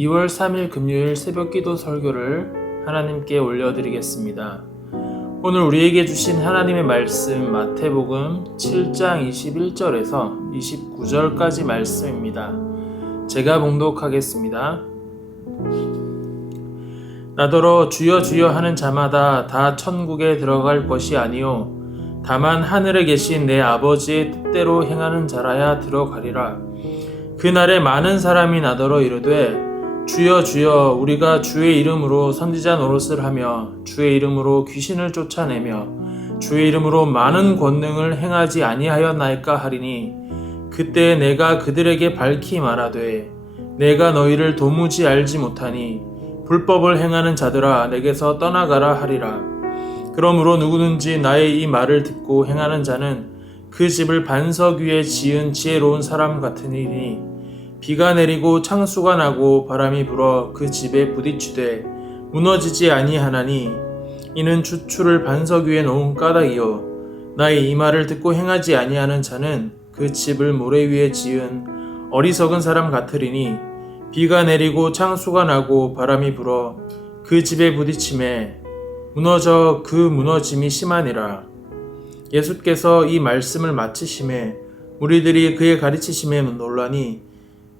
2월 3일 금요일 새벽기도 설교를 하나님께 올려드리겠습니다. 오늘 우리에게 주신 하나님의 말씀 마태복음 7장 21절에서 29절까지 말씀입니다. 제가 봉독하겠습니다. 나더러 주여 주여 하는 자마다 다 천국에 들어갈 것이 아니요 다만 하늘에 계신 내 아버지의 뜻대로 행하는 자라야 들어가리라. 그날에 많은 사람이 나더러 이르되 주여 주여 우리가 주의 이름으로 선지자 노릇을 하며 주의 이름으로 귀신을 쫓아내며 주의 이름으로 많은 권능을 행하지 아니하였나이까 하리니 그때 내가 그들에게 밝히 말하되 내가 너희를 도무지 알지 못하니 불법을 행하는 자들아 내게서 떠나가라 하리라. 그러므로 누구든지 나의 이 말을 듣고 행하는 자는 그 집을 반석 위에 지은 지혜로운 사람 같으니 비가 내리고 창수가 나고 바람이 불어 그 집에 부딪히되 무너지지 아니하나니 이는 주추를 반석 위에 놓은 까닭이요 나의 이 말을 듣고 행하지 아니하는 자는 그 집을 모래 위에 지은 어리석은 사람 같으리니 비가 내리고 창수가 나고 바람이 불어 그 집에 부딪힘에 무너져 그 무너짐이 심하니라. 예수께서 이 말씀을 마치심에 무리들이 그의 가르치심에 놀라니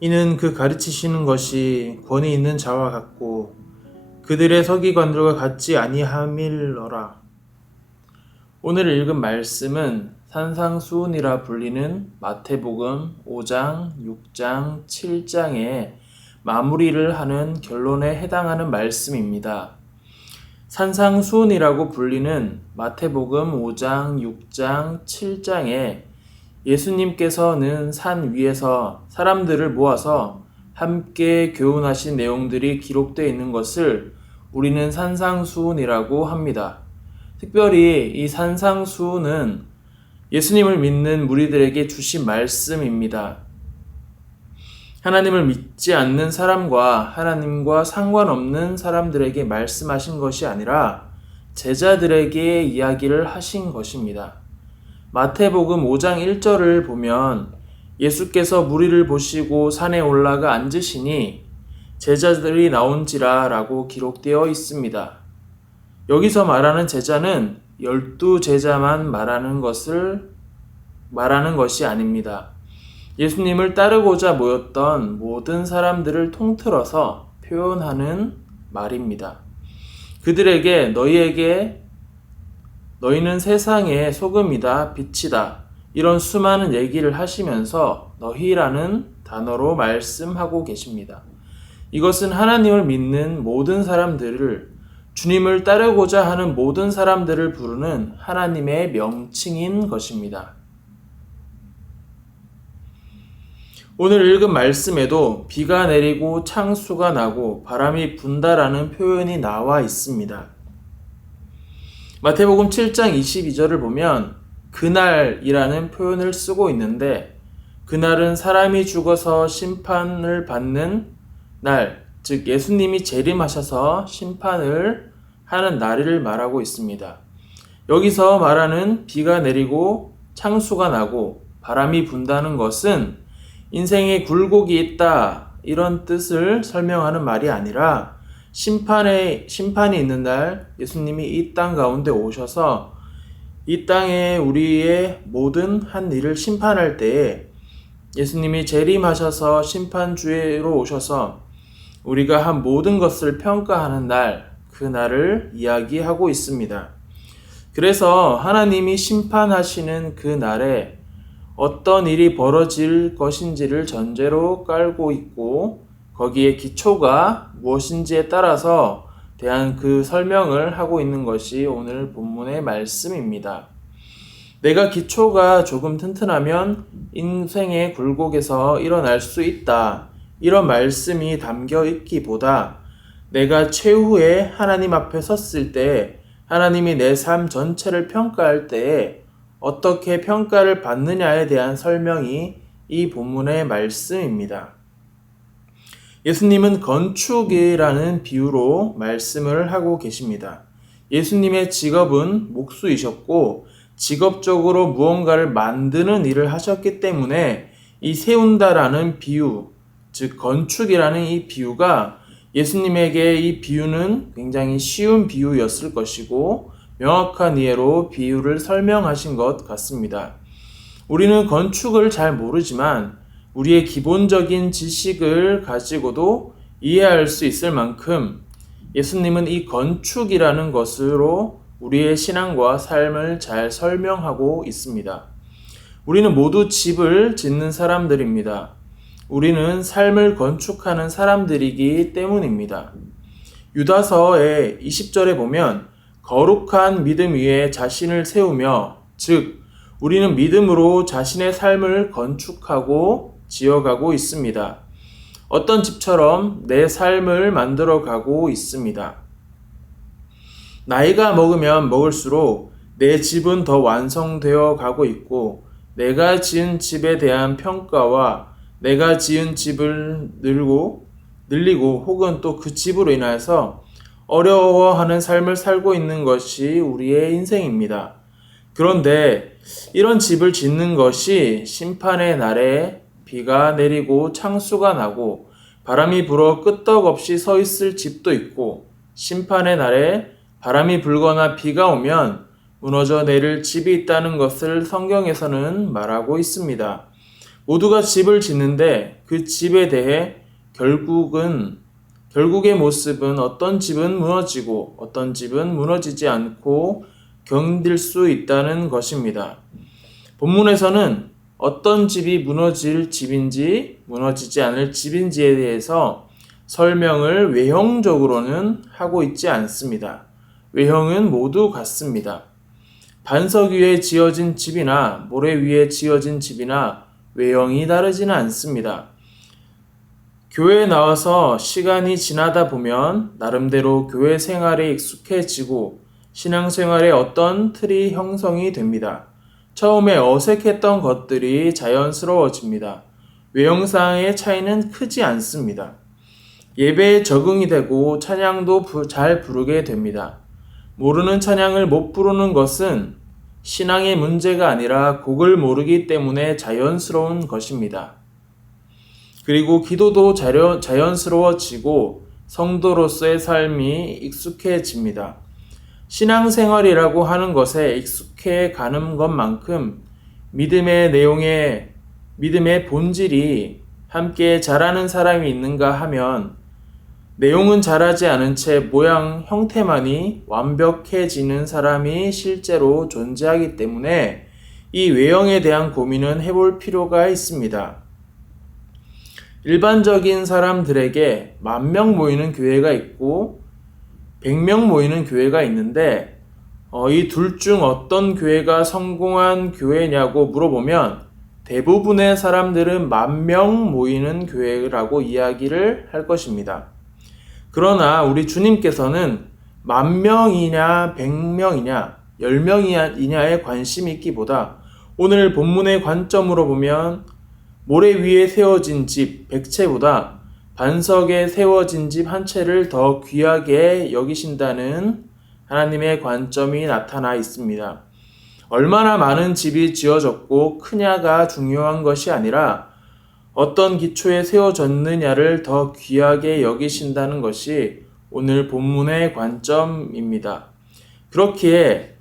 이는 그 가르치시는 것이 권위 있는 자와 같고 그들의 서기관들과 같지 아니함일러라. 오늘 읽은 말씀은 산상수훈이라 불리는 마태복음 5장, 6장, 7장의 마무리를 하는 결론에 해당하는 말씀입니다. 산상수훈이라고 불리는 마태복음 5장, 6장, 7장에 예수님께서는 산 위에서 사람들을 모아서 함께 교훈하신 내용들이 기록되어 있는 것을 우리는 산상수훈이라고 합니다. 특별히 이 산상수훈은 예수님을 믿는 무리들에게 주신 말씀입니다. 하나님을 믿지 않는 사람과 하나님과 상관없는 사람들에게 말씀하신 것이 아니라 제자들에게 이야기를 하신 것입니다. 마태복음 5장 1절을 보면 예수께서 무리를 보시고 산에 올라가 앉으시니 제자들이 나온지라 라고 기록되어 있습니다. 여기서 말하는 제자는 12제자만 말하는 것이 아닙니다. 예수님을 따르고자 모였던 모든 사람들을 통틀어서 표현하는 말입니다. 그들에게 너희는 세상의 소금이다, 빛이다 이런 수많은 얘기를 하시면서 너희라는 단어로 말씀하고 계십니다. 이것은 하나님을 믿는 모든 사람들을 주님을 따르고자 하는 모든 사람들을 부르는 하나님의 명칭인 것입니다. 오늘 읽은 말씀에도 비가 내리고 창수가 나고 바람이 분다라는 표현이 나와 있습니다. 마태복음 7장 22절을 보면 그날이라는 표현을 쓰고 있는데 그날은 사람이 죽어서 심판을 받는 날, 즉 예수님이 재림하셔서 심판을 하는 날을 말하고 있습니다. 여기서 말하는 비가 내리고 창수가 나고 바람이 분다는 것은 인생에 굴곡이 있다 이런 뜻을 설명하는 말이 아니라 심판이 있는 날 예수님이 이 땅 가운데 오셔서 이 땅에 우리의 모든 한 일을 심판할 때에 예수님이 재림하셔서 심판주로 오셔서 우리가 한 모든 것을 평가하는 날, 그 날을 이야기하고 있습니다. 그래서 하나님이 심판하시는 그 날에 어떤 일이 벌어질 것인지를 전제로 깔고 있고 거기에 기초가 무엇인지에 따라서 대한 그 설명을 하고 있는 것이 오늘 본문의 말씀입니다. 내가 기초가 조금 튼튼하면 인생의 굴곡에서 일어날 수 있다. 이런 말씀이 담겨 있기보다 내가 최후에 하나님 앞에 섰을 때 하나님이 내 삶 전체를 평가할 때에 어떻게 평가를 받느냐에 대한 설명이 이 본문의 말씀입니다. 예수님은 건축이라는 비유로 말씀을 하고 계십니다. 예수님의 직업은 목수이셨고 직업적으로 무언가를 만드는 일을 하셨기 때문에 이 세운다라는 비유, 즉 건축이라는 이 비유가 예수님에게 이 비유는 굉장히 쉬운 비유였을 것이고 명확한 이해로 비유를 설명하신 것 같습니다. 우리는 건축을 잘 모르지만 우리의 기본적인 지식을 가지고도 이해할 수 있을 만큼 예수님은 이 건축이라는 것으로 우리의 신앙과 삶을 잘 설명하고 있습니다. 우리는 모두 집을 짓는 사람들입니다. 우리는 삶을 건축하는 사람들이기 때문입니다. 유다서의 20절에 보면 거룩한 믿음 위에 자신을 세우며, 즉 우리는 믿음으로 자신의 삶을 건축하고 지어가고 있습니다. 어떤 집처럼 내 삶을 만들어가고 있습니다. 나이가 먹으면 먹을수록 내 집은 더 완성되어 가고 있고 내가 지은 집에 대한 평가와 내가 지은 집을 늘리고 혹은 또 그 집으로 인해서 어려워하는 삶을 살고 있는 것이 우리의 인생입니다. 그런데 이런 집을 짓는 것이 심판의 날에 비가 내리고 창수가 나고 바람이 불어 끄떡없이 서 있을 집도 있고 심판의 날에 바람이 불거나 비가 오면 무너져 내릴 집이 있다는 것을 성경에서는 말하고 있습니다. 모두가 집을 짓는데 그 집에 대해 결국의 모습은 어떤 집은 무너지고 어떤 집은 무너지지 않고 견딜 수 있다는 것입니다. 본문에서는 어떤 집이 무너질 집인지 무너지지 않을 집인지에 대해서 설명을 외형적으로는 하고 있지 않습니다. 외형은 모두 같습니다. 반석 위에 지어진 집이나 모래 위에 지어진 집이나 외형이 다르지는 않습니다. 교회에 나와서 시간이 지나다 보면 나름대로 교회 생활에 익숙해지고 신앙생활에 어떤 틀이 형성이 됩니다. 처음에 어색했던 것들이 자연스러워집니다. 외형상의 차이는 크지 않습니다. 예배에 적응이 되고 찬양도 잘 부르게 됩니다. 모르는 찬양을 못 부르는 것은 신앙의 문제가 아니라 곡을 모르기 때문에 자연스러운 것입니다. 그리고 기도도 자연스러워지고 성도로서의 삶이 익숙해집니다. 신앙생활이라고 하는 것에 익숙해 가는 것만큼 믿음의 본질이 함께 자라는 사람이 있는가 하면 내용은 자라지 않은 채 모양, 형태만이 완벽해지는 사람이 실제로 존재하기 때문에 이 외형에 대한 고민은 해볼 필요가 있습니다. 일반적인 사람들에게 10,000명 모이는 교회가 있고 100명 모이는 교회가 있는데 이 둘 중 어떤 교회가 성공한 교회냐고 물어보면 대부분의 사람들은 10,000명 모이는 교회라고 이야기를 할 것입니다. 그러나 우리 주님께서는 10,000명이냐 100명이냐 10명이냐에 관심이 있기보다 오늘 본문의 관점으로 보면 모래 위에 세워진 집 100채보다 반석에 세워진 집 한 채를 더 귀하게 여기신다는 하나님의 관점이 나타나 있습니다. 얼마나 많은 집이 지어졌고 크냐가 중요한 것이 아니라 어떤 기초에 세워졌느냐를 더 귀하게 여기신다는 것이 오늘 본문의 관점입니다. 그렇기에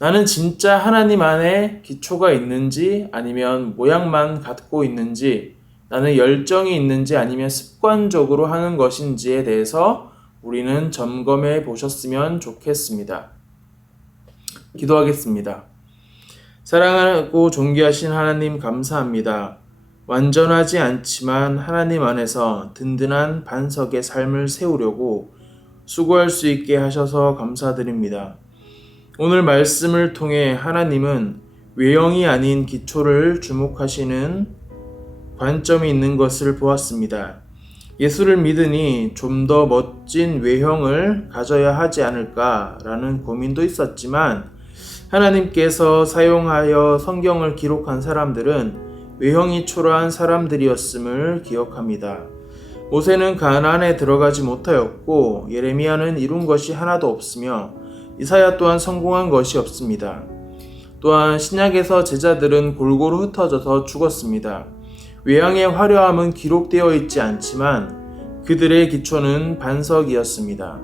나는 진짜 하나님 안에 기초가 있는지 아니면 모양만 갖고 있는지, 나는 열정이 있는지 아니면 습관적으로 하는 것인지에 대해서 우리는 점검해 보셨으면 좋겠습니다. 기도하겠습니다. 사랑하고 존귀하신 하나님 감사합니다. 완전하지 않지만 하나님 안에서 든든한 반석의 삶을 세우려고 수고할 수 있게 하셔서 감사드립니다. 오늘 말씀을 통해 하나님은 외형이 아닌 기초를 주목하시는 관점이 있는 것을 보았습니다. 예수를 믿으니 좀 더 멋진 외형을 가져야 하지 않을까라는 고민도 있었지만 하나님께서 사용하여 성경을 기록한 사람들은 외형이 초라한 사람들이었음을 기억합니다. 모세는 가나안에 들어가지 못하였고 예레미야는 이룬 것이 하나도 없으며 이사야 또한 성공한 것이 없습니다. 또한 신약에서 제자들은 골고루 흩어져서 죽었습니다. 외양의 화려함은 기록되어 있지 않지만 그들의 기초는 반석이었습니다.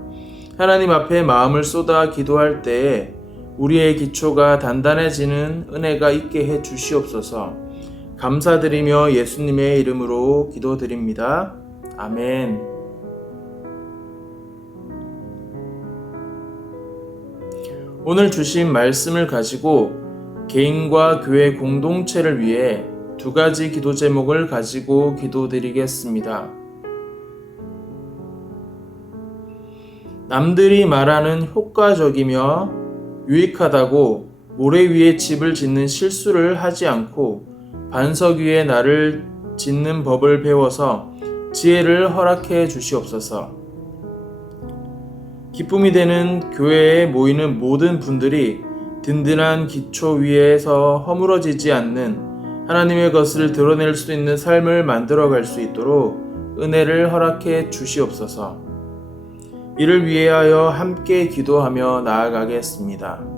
하나님 앞에 마음을 쏟아 기도할 때에 우리의 기초가 단단해지는 은혜가 있게 해 주시옵소서. 감사드리며 예수님의 이름으로 기도드립니다. 아멘. 오늘 주신 말씀을 가지고 개인과 교회 공동체를 위해 두 가지 기도 제목을 가지고 기도드리겠습니다. 남들이 말하는 효과적이며 유익하다고 모래 위에 집을 짓는 실수를 하지 않고 반석 위에 나를 짓는 법을 배워서 지혜를 허락해 주시옵소서. 기쁨이 되는 교회에 모이는 모든 분들이 든든한 기초 위에서 허물어지지 않는 하나님의 것을 드러낼 수 있는 삶을 만들어갈 수 있도록 은혜를 허락해 주시옵소서. 이를 위하여 함께 기도하며 나아가겠습니다.